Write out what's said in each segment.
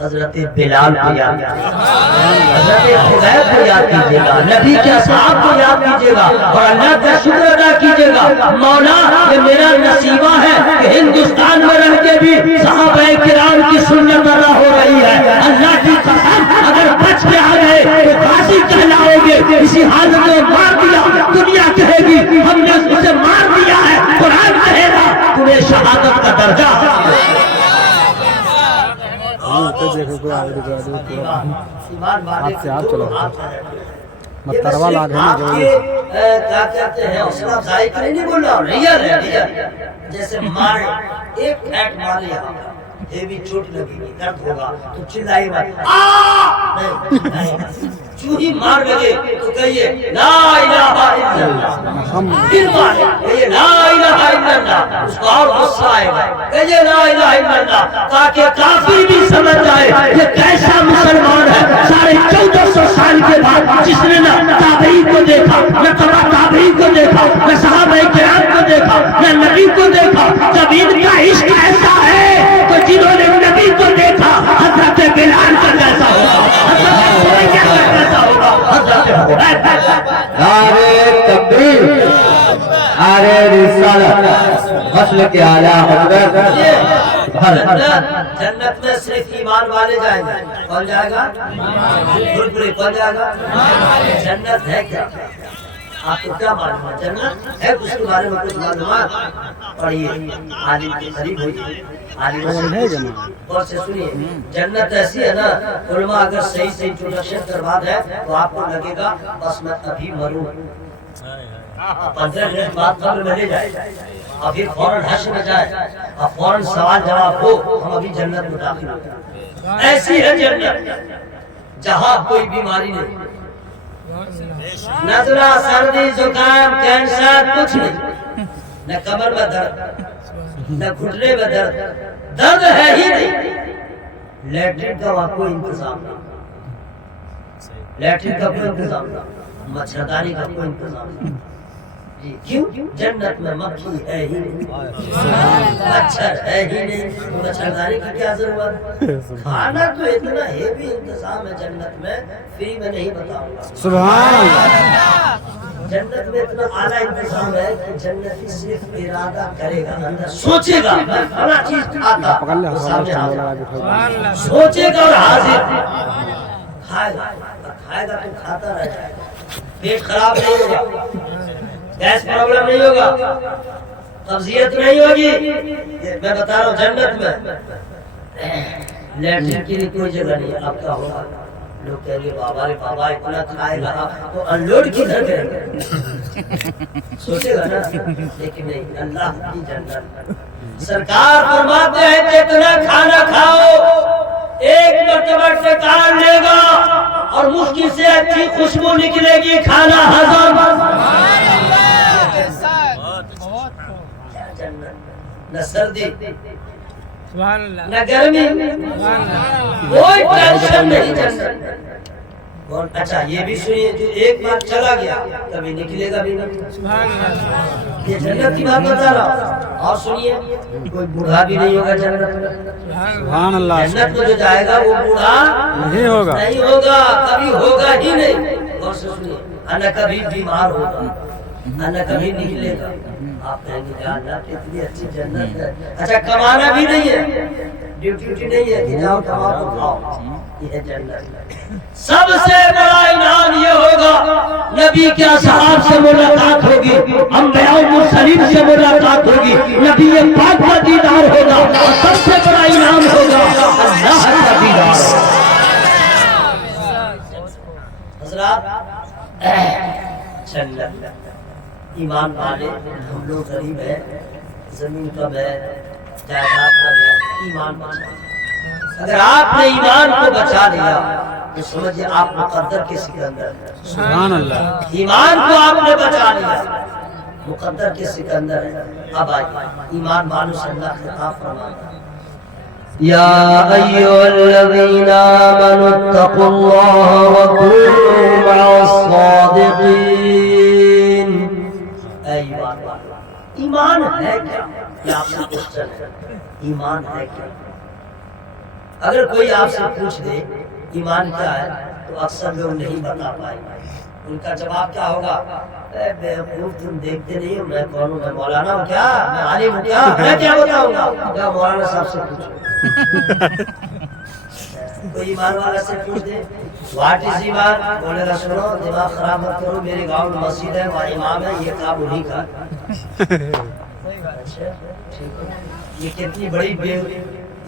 حضرت بلال کو یاد کیجیے گا، حضرت خبیب کو یاد کیجیے گا، نبی کے اصحاب کو یاد کیجیے گا اور اللہ کا شکر ادا کیجیے گا۔ مولا یہ میرا نصیبہ ہے کہ ہندوستان میں رہ کے بھی صحابہ کرام کی سنت ادا ہو رہی ہے۔ اللہ کی قسم اگر بچ کے آ گئے تو غازی کہلاؤ گے، اسی حالت میں مار دیا دنیا کہے گی ہم نے اسے مار دیا ہے، قرآن کہے گا تمہیں شہادت کا درجہ متروا لاگ ہے جو کیا کہتے ہیں حوصلہ افزائی کریں، نہیں بول رہا ہوں، ریئل ہے ریئل۔ جیسے مار ایک پھینٹ مار لیا یہ بھی چوٹ لگے گی، درد ہوگا تو چلائی مت، نہیں چوں ہی مار لگے تو کہیے لا الہ الا اللہ، پھر مارے کہیے لا الہ الا اللہ، اس کو اور غصہ آئے گا کہیے لا الہ الا اللہ، تاکہ کافر بھی سمجھ جائے یہ کیسا مسلمان ہے۔ 1450 سال کے بعد جس نے نہ تابعین کو دیکھا، نہ تبع تابعین کو دیکھا، نہ صحابہ کرام کو دیکھا، نہ نبی کو دیکھا، جب ان کا عشق ایسا ہے تو جنہوں نے نبی کو دیکھا حضرت بلال کا کیسا ہوگا، حضرت خبیب کا کیسا ہوگا، حضرت خبیب۔ نعرہ تکبیر، نعرہ رسالت، مسلک اعلی حضرت۔ جنت میں صرف ایمان والے جائیں گے، کون جائے گا؟ بھرپوری کون جائے گا؟ جنت ہے کیا؟ آپ کو کیا معلوم ہے جنت ہے؟ اس کے بارے میں کچھ معلومات پڑھیے، عالم کے قریب ہوئیے، عالم اور سے سنیے۔ جنت ایسی ہے نا، علماء اگر صحیح سے انٹروڈکشن کروا دیں تو آپ کو لگے گا بس میں ابھی مروں، 15 منٹ بعد قبر میں لے جائے اور پھر فوراً حشر میں جائے اور فوراً سوال جواب ہو، ہم ابھی جنت میں داخل ہوتے ہیں۔ ایسی ہے جنت جہاں کوئی بیماری نہیں، نزلہ، سردی، زکام، کینسر کچھ نہیں، نہ کمر میں درد، نہ گھٹنے میں درد، درد ہے ہی نہیں۔ لیٹرین کا وہاں کوئی انتظام نہیں، لیٹرین کا کوئی انتظام نہیں، مچھردانی کا کوئی انتظام نہیں۔ جی کیوں؟ جنت میں مکھی ہے ہی نہیں، مچھر ہے ہی نہیں، مچھردانی کی کیا ضرورت؟ کھانا تو اتنا ہیوی انتظام ہے جنت میں، فری میں نہیں بتاؤں گا۔ سبحان اللہ۔ جنت میں اتنا اعلیٰ انتظام ہے کہ جنتی صرف ارادہ کرے گا، اندر سوچے گا میں فلاں چیز کھاتا تو سامنے حاضر، سوچے گا اور حاضر، کھائے گا تو کھاتا رہ جائے گا، پیٹ خراب نہیں ہوگا، گیس پرابلم نہیں ہوگا، قبضیت نہیں ہوگی۔ میں بتا رہا ہوں جنت میں لیٹرین کے لیے کوئی جگہ نہیں ہے، اب کیا ہوگا؟ لوگ کہیں گے بابا رے بابا اتنا کھائے گا تو انلوڈ کدھر کریں گے؟ سوچے گا نا، لیکن نہیں، اللہ کی جنت سرکار فرماتے ہیں جتنا کھانا کھاؤ ایک مرتبہ ٹکان لے گا اور مشکل سے اچھی خوشبو نکلے گی، کھانا ہضم۔ نہ سردی نہ گرمی، کوئی ٹینشن نہیں جنت۔ اچھا یہ بھی سنیے، جو ایک بار چلا گیا کبھی نکلے گا بھی نہیں، یہ جنت کی بات بتا رہا ہوں۔ اور سنیے، کوئی بوڑھا بھی نہیں ہوگا جنت میں، سبحان اللہ۔ جنت میں جو جائے گا وہ بوڑھا نہیں ہوگا، کبھی ہوگا ہی نہیں۔ اور سنیے، نہ کبھی بیمار ہوگا، نہ کبھی نکلے گا۔ آپ کہیں گے یا اللہ کتنی اچھی جنت ہے۔ اچھا کمانا بھی نہیں ہے، ڈیوٹی نہیں ہے کہ جاؤ کماؤ تو کھاؤ، یہ ہے جنت۔ سب سے بڑا انعام یہ ہوگا نبی کے اصحاب سے ملاقات ہوگی، انبیاء و مرسلین سے ملاقات ہوگی، نبی پاک کا دیدار ہوگا، اور سب سے بڑا انعام ہوگا اللہ کا دیدار۔ حضرات جنت ایمان والے، ہم لوگ غریب ہیں، زمین کم ہے، جائیداد کم ہے، ایمان بچا۔ اگر آپ نے ایمان کو بچا لیا تو سمجھے آپ مقدر کے سکندر ہیں۔ سبحان اللہ۔ ایمان کو آپ نے بچا لیا، مقدر کے سکندر ہیں۔ اب آئیے ایمان والوں سے اللہ خطاب فرماتا ہے، یا ایھا الذین آمنوا اتقوا اللہ وکونوا مع الصادقین۔ ایمان ہے کیا؟ یہ آپ سے کوشچن ہے، ایمان ہے کیا؟ اگر کوئی آپ سے پوچھ دے ایمان کیا ہے تو اکثر لوگ نہیں بتا پائیں گے. ان کا جواب کیا ہوگا؟ اے بیوقوف تم دیکھتے نہیں ہو میں کون ہوں؟ میں مولانا ہوں کیا؟ میں عالم ہوں کیا؟ میں کیا بتاؤں گا؟ کیا مولانا صاحب سے پوچھو. کوئی ایمان والا سے پوچھ دے واٹ از ایمان، بولے گا سنو دماغ خراب مت کرو، میرے گاؤں میں مسجد ہے، وہاں امام ہے، یہ کام انہیں کا. اچھا ٹھیک ہے، یہ کتنی بڑی بے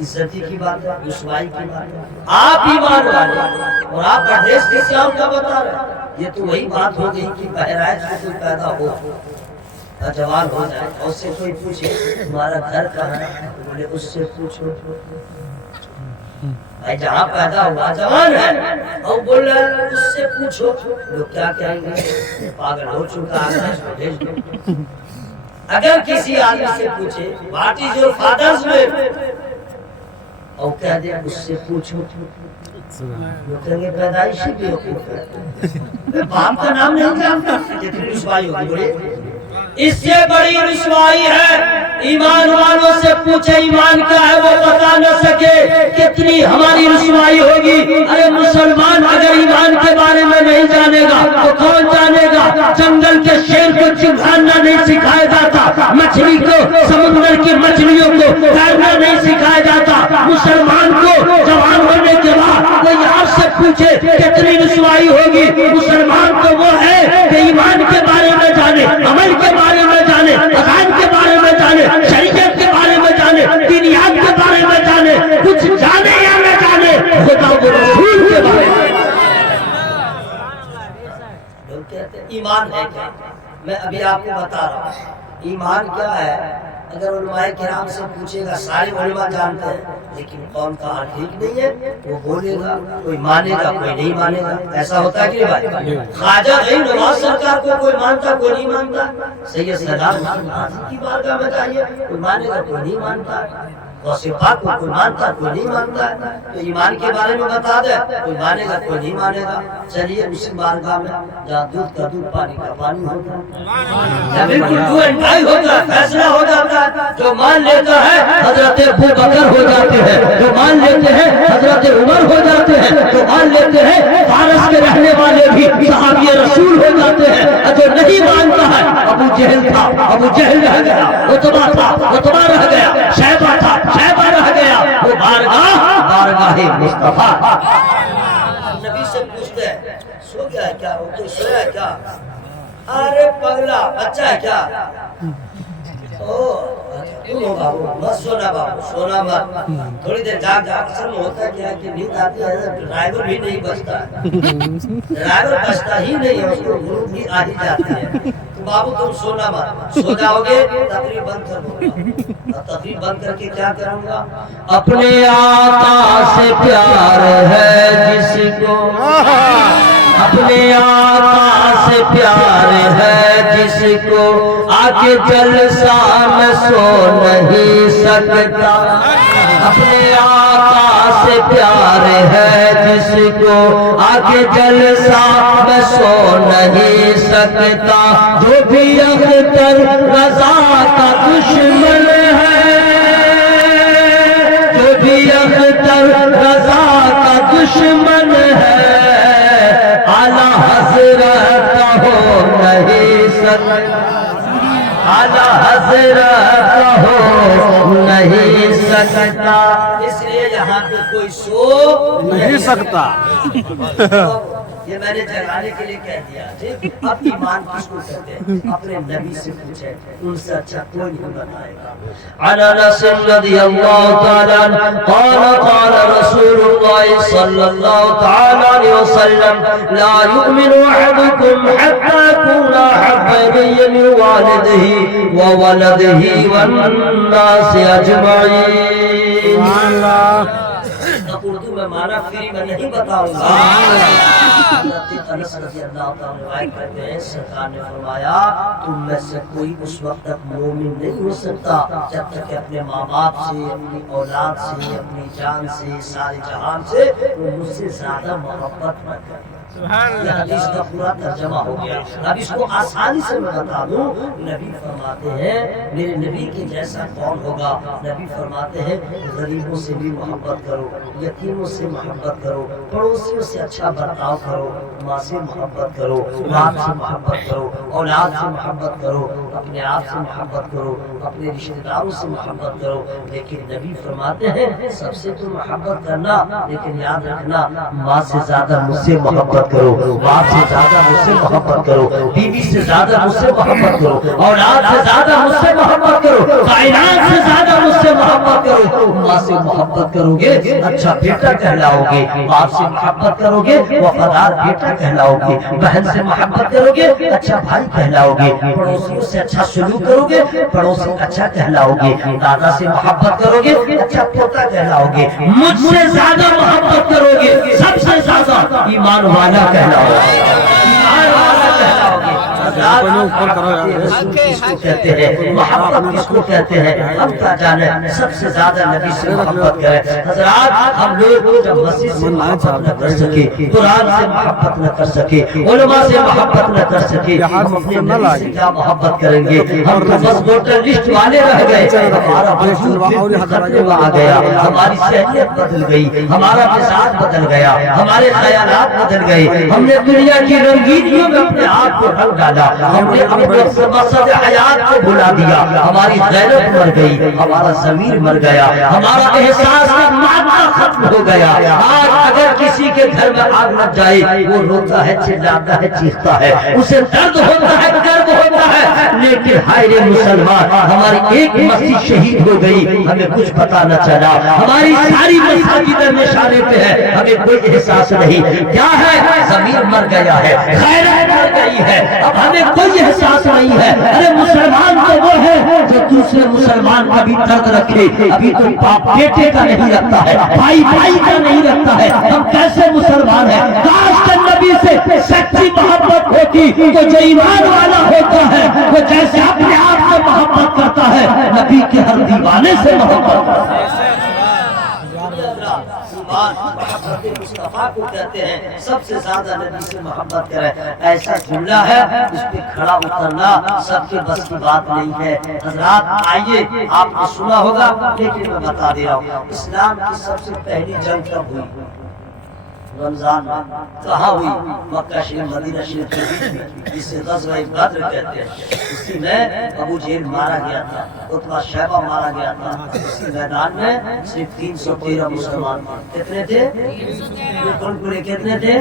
عزتی کی بات ہے، رسوائی کی بات ہے. آپ ایمان والے اور آپ ایڈریس کسی اور کا بتا رہے ہیں. یہ تو وہی بات ہو گئی کہ بہرائچ میں کوئی پیدا ہو نوجوان ہو جائے اور اس سے کوئی پوچھے تمہارا گھر کہاں ہے، بولے اس سے پوچھو بھائی جہاں پیدا ہوا جوان ہے اور بول رہا ہے اس سے پوچھو. لوگ کیا کہیں گے؟ پاگل ہو چکا ہے، اس کو بھیج دو. اگر کسی آدمی سے پوچھے واٹ از یور فادرز نیم اور کہہ دے اس سے پوچھو، لوگ کہیں گے پیدائشی بیوقوف ہے، باپ کا نام نہیں جانتا. کتنی رسوائی ہوگی بولے. اس سے بڑی رسوائی ہے ایمان والوں سے پوچھے ایمان کیا ہے وہ بتا نہ سکے، کتنی ہماری رسوائی ہوگی. ارے مسلمان اگر ایمان کے بارے میں نہیں جانے گا تو کون جانے گا؟ جنگل کے شیر کو چنگھانا نہیں سکھایا جاتا، مچھلی کو سمندر کی مچھلیوں کو تیرنا نہیں سکھایا جاتا. مسلمان کو جوان ہونے کے بعد کوئی آپ سے پوچھے کتنی رسوائی ہوگی. مسلمان تو وہ ہے کہ ایمان کے بارے میں جانے، عمل کے بارے میں جانے، اذان کے بارے میں جانے، شریعت کے بارے میں جانے، دینیات کے بارے میں جانے، کچھ جانے یا نہ جانے خدا و رسول کے بارے میں. لوگ کہتے ہیں ایمان ہے کیا؟ میں ابھی آپ کو بتا رہا ہوں ایمان کیا ہے. اگر علماء کرام سے پوچھے گا سارے علماء جانتے ہیں، لیکن قوم کا ٹھیک نہیں ہے وہ بولے گا، کوئی مانے گا کوئی نہیں مانے گا. ایسا ہوتا ہے کہ بھائی خواجہ غریب نواز سرکار کو کوئی مانتا کوئی نہیں مانتا، سید سردار حسین کی بارگاہ میں جائیے کوئی مانے گا کوئی نہیں مانتا، غوث پاک کو کوئی مانتا کوئی نہیں مانتا ہے. تو ایمان کے بارے میں بتا دے کوئی مانے گا کوئی نہیں مانے گا. چلیے اسی بارگاہ میں جہاں دودھ کا دودھ پانی کا پانی ہوتا ہے، بالکل ڈو اینڈ ڈائی ہوتا ہے، فیصلہ ہو جاتا ہے. جو مان لیتا ہے حضرت ابو بکر ہو جاتے ہیں، جو مان لیتے ہیں حضرت عمر ہو جاتے ہیں، جو مان لیتے ہیں فارس کے رہنے والے بھی صحابی رسول ہو جاتے ہیں. جو نہیں مانتا ہے ابو جہل تھا ابو جہل رہ گیا، عتبہ تھا عتبہ رہ گیا، شیبہ تھا شیبہ رہ گیا. وہ بارگاہ مصطفیٰ. نبی سے پوچھتے ہیں سو گیا ہے کیا؟ وہ تو سویا ہے کیا؟ ارے پگلا بچہ ہے کیا؟ مت سونا بابو سونا مت، تھوڑی دیر جاگ جا. اکثر میں ہوتا ہے کیا کہ نیند آتی ہے ڈرائیور بھی نہیں بچتا ہے، ڈرائیور بچتا ہی نہیں ہے، اس کو غروب بھی آ ہی جاتی ہے. تو بابو تم سونا مت، سو جاؤ گے تقریر بند کر دوں گا. تقریر بند کر کے کیا کروں گا؟ اپنے آقا سے پیار ہے جس کو، اپنے آقا سے پیار ہے جس کو آگے جلسہ میں سو نہیں سکتا. اپنے آقا سے پیار ہے جس کو آگے جلسہ میں سو نہیں سکتا. جو بھی اختر رضا کا دشمن ہے، جو بھی اختر رضا کا دشمن ہے، اعلیٰ حضرت کا ہو نہیں سکتا، اعلیٰ حضرت کا ہو نہیں سکتا. اس لیے یہاں پہ کوئی سو نہیں سکتا. یہ میں نے جگانے کے لیے کہہ دیا. ٹھیک، اب ایمان کس کو کہتے ہیں؟ اپنے نبی سے پوچھے، ان سے اچھا کوئی نہیں بتائے گا. عن انس رضی اللہ تعالی عنہ قال قال رسول اللہ صلی اللہ تعالی علیہ وسلم لا يؤمن احدكم حتى يكون احب اليه من والده وولده والناس اجمعین. سبحان اللہ. اردو میں معنی فری میں نہیں بتاؤں گا. حضرت انس رضی اللہ تعالیٰ روایت کرتے ہیں سرکار نے فرمایا تم میں سے کوئی اس وقت تک مومن نہیں ہو سکتا جب تک کہ اپنے ماں باپ سے، اپنی اولاد سے، اپنی جان سے، سارے جہان سے وہ مجھ سے زیادہ محبت نہ کرے. یہ حدیث کا پورا ترجمہ ہو گیا. اب اس کو آسانی سے میں بتا دوں. نبی فرماتے ہیں میرے نبی کے جیسا کون ہوگا. نبی فرماتے ہیں غریبوں سے بھی محبت کرو, یتیموں سے محبت کرو, پڑوسیوں سے اچھا برتاؤ کرو, ماں سے محبت کرو, باپ سے محبت کرو, اولاد سے محبت کرو, اپنے آپ سے محبت کرو, اپنے رشتہ داروں سے محبت کرو. لیکن نبی فرماتے ہیں سب سے تو محبت کرنا, لیکن یاد رکھنا ماں سے زیادہ مجھ سے محبت کرو, باپ سے زیادہ مجھ سے محبت کرو, بیوی سے زیادہ مجھ سے محبت کرو, اولاد سے زیادہ مجھ سے محبت کرو, کائنات سے زیادہ مجھ سے محبت کرو. ماں سے محبت کرو گے اچھا بیٹا کہلاؤ گے, باپ سے محبت کرو گے وفادار بیٹا کہلاؤ گے, بہن سے محبت کرو گے اچھا بھائی کہلاؤ گے, پڑوسیوں سے اچھا سلوک کرو گے پڑوسی اچھا کہلاؤ گے, دادا سے محبت کرو گے اچھا پوتا کہلاؤ گے, مجھ سے زیادہ محبت کرو گے سب سے زیادہ ایمان والا کہلاؤ گے, ایمان والا کہلاؤ گے. کہتے ہیں محبت کس کو کہتے ہیں ہم کیا جانے. سب سے زیادہ نبی سے محبت کریں. حضرات ہم لوگ جب مسجد سے محبت نہ کر سکے, قرآن سے محبت نہ کر سکے, علماء سے محبت نہ کر سکے, ہم اپنے نبی سے کیا محبت کریں گے. ہم تو بس ووٹر لسٹ والے رہ گئے, ہمارا وجود خطرے میں آ گیا, ہماری صحت بدل گئی, ہمارا مزاج بدل گیا, ہمارے خیالات بدل گئے, ہم نے دنیا کی رنگینیوں میں اپنے آپ کو رنگ ڈالا, ہم نے اپنے مقصد حیات کو بھلا دیا, ہماری غیرت مر گئی, ہمارا ضمیر مر گیا, ہمارا احساس مادہ ختم ہو گیا. آج اگر کسی کے گھر میں آگ لگ جائے وہ روتا ہے, چلاتا ہے, چیختا ہے, اسے درد ہوتا ہے, درد ہوتا ہے. لیکن ہائے رے مسلمان, ہماری ایک مسجد شہید ہو گئی, ہمیں کچھ پتا نہ چلا, ہماری ساری مساجد نشانے پہ ہے, ہمیں کوئی احساس نہیں. کیا ہے؟ ضمیر مر گیا ہے, غیرت مر گئی ہے, اب ہمیں کوئی احساس نہیں ہے. ارے مسلمان تو وہ ہے جو دوسرے مسلمان کا بھی درد رکھے. ابھی تو باپ بیٹے کا نہیں رکھتا ہے, بھائی بھائی کا نہیں رکھتا ہے. ہم کیسے مسلمان ہیں؟ کاش کہ نبی سے سچی محبت ہوتی تو جو ایمان والا ہوتا ہے وہ جیسے اپنے آپ سے محبت کرتا ہے نبی کے ہر دیوانے سے محبت کرتا ہے. محبت مصطفیٰ کو کہتے ہیں سب سے زیادہ نبی سے محبت کریں. ایسا جملہ ہے اس پہ کھڑا اترنا سب کے بس کی بات نہیں ہے. حضرات آئیے, آپ نے سنا ہوگا لیکن میں بتا دے رہا ہوں, اسلام کی سب سے پہلی جنگ کب ہوئی؟ رمضان میں. کہاں ہوئی؟ مکہ شریف مدینہ شریف کے بیچ میں, جسے غزوہ بدر کہتے ہیں. اسی میں ابو جہل مارا گیا تھا, عتبہ شیبہ مارا گیا تھا. اسی میدان میں صرف 313 مسلمان. کتنے تھے؟ کتنے تھے؟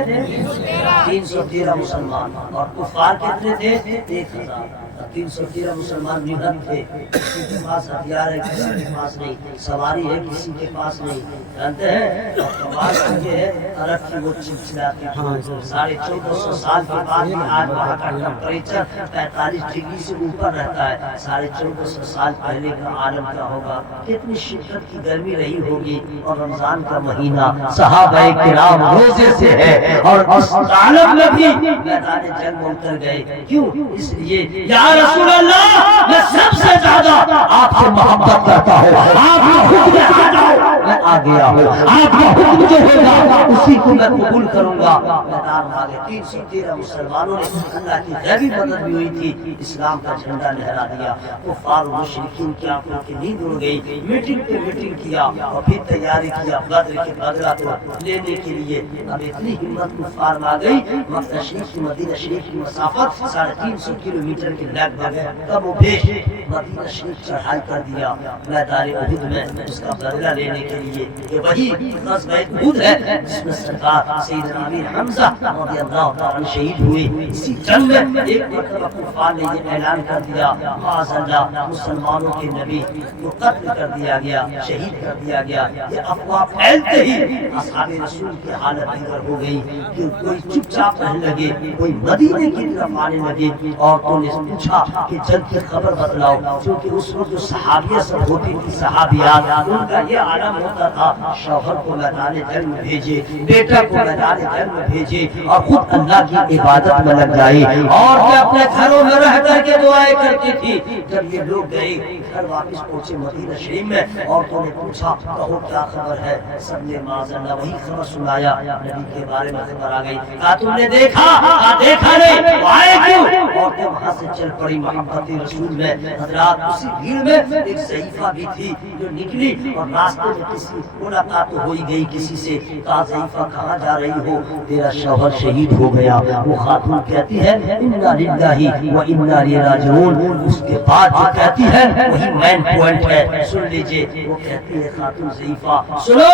313 مسلمان. اور کفار کتنے تھے؟ 1000. 313 مسلمان نہت تھے. کسی کے پاس ہتھیار ہے, کسی کے پاس نہیں, سواری ہے, کسی کے پاس نہیں. جانتے ہیں اور یہ ہے عرب کی وہ چلچلاتی تھی. 1450 سال کے بعد بھی آج وہاں کا ٹمپریچر 45 ڈگری سے اوپر رہتا ہے. 1450 سال پہلے کا عالم کیا ہوگا, کتنی شدت کی گرمی رہی ہوگی. اور رمضان کا مہینہ صحابہ کرام روزے سے ہے, اور اس عالم میں بھی میدان جنگ میں اتر گئے. کیوں؟ اس لیے یا رسول اللہ میں سب سے زیادہ آپ سے محبت کرتا ہوں, آپ کا حکم آ جاؤ میں آ گیا ہوں, آپ کا حکم جو ہوگا اسی کو میں قبول کروں گا. میدان آگے 313 مسلمانوں نے, اللہ کی غیبی مدد بھی ہوئی تھی, اسلام کا جھنڈا لہرا دیا. کفار و مشرکین کی آنکھوں کی نیند اڑ گئی, میٹنگ پہ میٹنگ کیا اور پھر تیاری کیا بدر کے بدلہ کو لینے کے لیے. اب اتنی ہمت کفار میں آ گئی, مکہ شریف کی مدینہ شریف کی مسافت 350 کلومیٹر کے لگ بھگ ہے. کم و بیش مدینہ شریف چڑھائی کر دیا میدان احد میں اس کا بدلہ لینے کے لیے. یہ وہی غزوہ احد ہے جس میں سرکار سیدنا امیر حمزہ رضی اللہ تعالیٰ عنہ شہید ہوئے. اسی جنگ میں ایک مرتبہ کفار نے یہ اعلان کر دیا, معاذ اللہ مسلمانوں کے نبی کو قتل کر دیا گیا, شہید کر دیا گیا. یہ افواہ پھیلتے ہی اصحاب رسول کی حالت دیگر ہو گئی کہ کوئی چپ چاپ رہنے لگے, کوئی مدینے کی طرف آنے لگے. عورتوں نے پوچھا کہ جنگ کی خبر بتلاؤ, کیونکہ اس وقت جو صحابیہ سب ہوتی تھی صحابیات, ان کا یہ عالم ہوتا تھا شوہر کو میدان جنگ میں بھیجے, بیٹا کو میدان جنگ میں بھیجے, اور خود اللہ کی عبادت میں لگ جائے. اور میں اپنے گھروں میں رہ کر کے دعائیں کرتی تھی. جب یہ لوگ گئے گھر واپس پہنچے مدینہ شریف میں، عورتوں نے پوچھا کہو کیا خبر ہے، سب نے معاذ اللہ وہی خبر سنایا، نبی کے بارے میں خبر آ گئی، کہا تم نے دیکھا؟ کہا دیکھا نہیں، آئے کیوں؟ عورتیں وہاں سے چل پڑی محبت رسول میں۔ حضرات اسی بھیڑ میں ایک ضعیفہ بھی تھی جو نکلی اور راستے میں کسی ملاقات ہو گئی کسی سے، کہا ضعیفہ کہاں جا رہی ہو؟ تیرا شوہر شہید ہو گیا۔ وہ خاتون کہتی ہے انا للہ و انا الیہ راجعون، اس کے بعد جو کہتی ہے وہی مین پوائنٹ ہے، سن لیجئے۔ وہ کہتی ہے خاتون ضعیفہ سنو،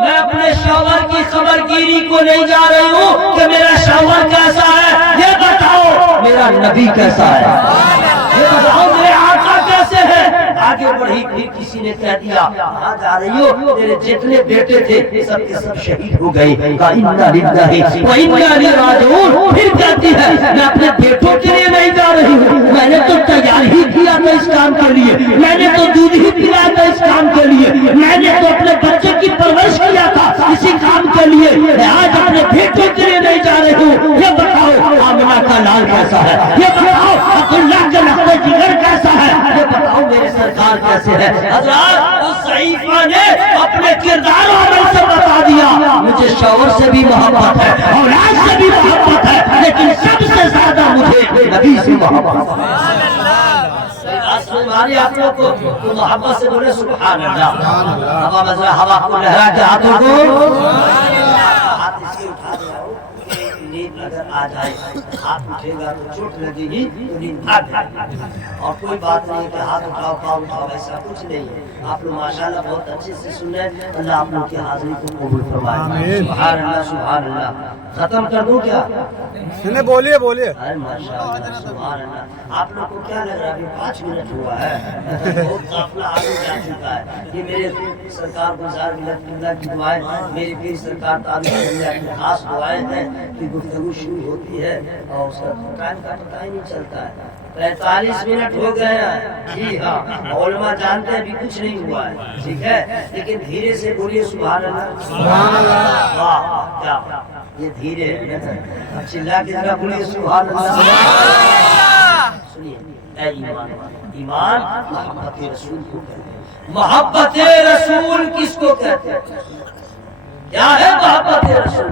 میں اپنے شوہر کی خبر گیری کو نہیں جا رہی ہوں کہ میرا شوہر کیسا ہے، یہ بتاؤ میرا نبی کیسا ہے، یہ بتاؤ میرے آقا کیسے ہیں۔ آگے بڑھی پھر کسی نے کہہ دیا کہاں جا رہی ہو؟ تیرے جتنے بیٹے تھے سب کے سب شہید ہو گئے۔ کہا انا للہ و انا الیہ راجعون۔ پھر کہتی ہے میں اپنے بیٹوں کے لیے نہیں جا رہی ہوں، میں نے تو تیار ہی کیا تھا اس کام کے لیے، میں نے تو دودھ ہی پلایا تھا اس کام کے لیے، میں نے تو اپنے بچے کی پرورش کیا تھا اسی کام کے لیے، میں آج اپنے بیٹوں کے لیے نہیں جا رہی ہوں۔ یہ بتاؤ آمنہ کا لال کیسا ہے، یہ بتاؤ عبداللہ کا لخت جگر کیسا ہے، یہ بتاؤ میرے سرکار کیسے ہے۔ حضرات اس ضعیفہ نے اپنے کردار و عمل سے بتا دیا مجھے شوہر سے بھی محبت ہے، اولاد سے بھی محبت ہے، لیکن سب سے زیادہ مجھے نبی سے محبت ہے۔ آپ لوگ کو تو محبت سے بولے سبحان اللہ۔ ہوا مزرا ہوا کو لہرا کے ہاتھوں کو ہاتھ اس کے اٹھا دیا ہو، نیند اگر آ جائے ہاتھ اٹھے گا تو چوٹ لگے گی تو نیند بھاگ جائے گی، اور کوئی بات نہیں کہ ہاتھ اٹھاؤ پاؤ اٹھاؤ، ایسا کچھ نہیں ہے۔ آپ لوگ ماشاءاللہ بہت اچھے سے سن رہے ہیں، اللہ آپ لوگ کی حاضری کو قبول فرمائے۔ سبحان اللہ سبحان اللہ۔ ختم کر دوں کیا؟ بولیے بولیے۔ ماشاءاللہ سبحان اللہ۔ آپ لوگ کو کیا لگ رہا ہے ابھی 5 منٹ ہوا ہے، بہت قافلہ آگے جا چکا ہے۔ یہ میرے سرکار گزار ملت اللہ کی دعائیں، میری پیر سرکار تعالیٰ کی خاص دعائیں ہیں کہ گفتگو شروع ہوتی ہے اور اس کا ٹائم کا پتہ ہی نہیں چلتا ہے۔ 45 منٹ ہو گئے ہیں، جی ہاں، علماء جانتے ہیں ابھی کچھ نہیں ہوا ہے، ٹھیک ہے، لیکن دھیرے سے بولیے سبحان اللہ سبحان اللہ۔ واہ کیا یہ دھیرے، اب چلا کے ذرا بولیے سبحان اللہ۔ سنیے اے ایمان، ایمان محبت رسول کو کہتے ہیں۔ محبت رسول کس کو کہتے ہیں؟ کیا ہے محبت رسول؟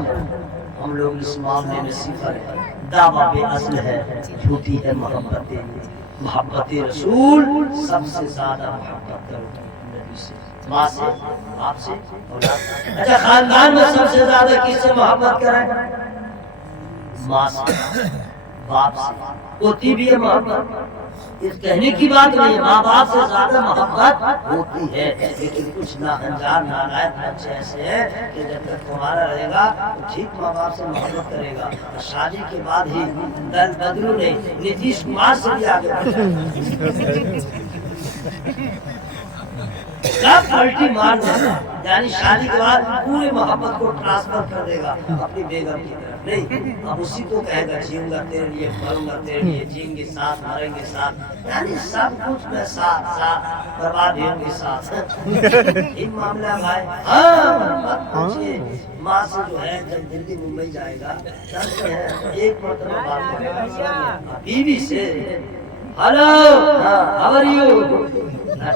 ہم لوگ اس معاملے میں صفر ہے، دعویٰ بے اصل ہے، جھوٹی ہے محبت رسول سب سے زیادہ محبت کرو نبی سے، ماں سے، باپ سے، اولاد سے۔ اچھا خاندان میں سب سے زیادہ کس سے محبت کریں؟ ماں سے، باپ سے، ہوتی بھی ہے محبت، اس کہنے کی بات نہیں ہے، ماں باپ سے زیادہ محبت ہوتی ہے، لیکن کچھ ناہنجار نالائق بچے ایسے ہیں کہ جب تک تمہارا رہے گا تو ٹھیک ماں باپ سے محبت کرے گا، شادی کے بعد ہی دل بدلو نہیں، نیتیش کمار سے بھی آگے پلٹی مار دے گا، یعنی شادی کے بعد پوری محبت کو ٹرانسفر کر دے گا اپنی بیگم کی طرف۔ نہیں، اب اسی کو کہے گا جیوں گا تیرے لیے، مروں گا تیرے لیے، جئیں گے ساتھ مریں گے ساتھ، یعنی سب کچھ میں ساتھ ساتھ برباد ہوں گے ساتھ۔ ان معاملہ بھائی مت پوچھیے، ماں سے جو ہے جب دلی ممبئی جائے گا ایک مرتبہ بات کرے گا، بیوی سے ہلو ہاؤ آر یو،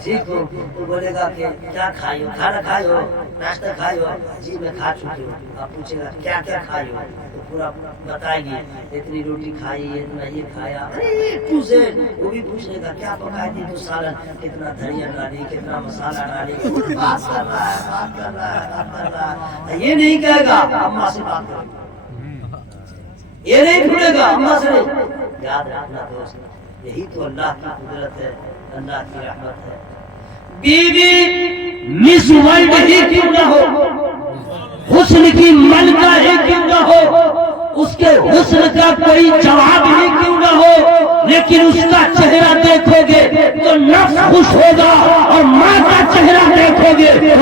ٹھیک ہو، تو بولے گا کہ کیا کھائی ہو، کھانا کھائی ہو، ناشتہ کھائی ہو، جی میں کھا چکی ہوں۔ آپ پوچھے گا کیا کیا کھائی ہو، تو پورا بتائے گی اتنی روٹی کھائی، اتنا یہ کھایا، وہ بھی پوچھنے کا کیا پکائی تھی، تو سالن کتنا دھنیا ڈالی، کتنا مسالہ ڈالی، بات کر رہا ہے بات کر رہا ہے بات کر رہا ہے۔ یہ نہیں کہے گا اماں سے بات کرے گا، یہ نہیں بھولے گا اماں سے نہیں۔ یاد رکھنا دوست، یہی تو اللہ کی قدرت ہے، اللہ کی رحمت ہے۔ بیوی مس ورلڈ ہی کیوں نہ ہو، حسن کی ملکہ ہی کیوں نہ ہو، اس کے حسن کا کوئی جواب ہی کیوں نہ ہو، لیکن اس کا چہرہ دیکھو گے تو نفس خوش ہوگا، اور ماں کا چہرہ دیکھو گے تو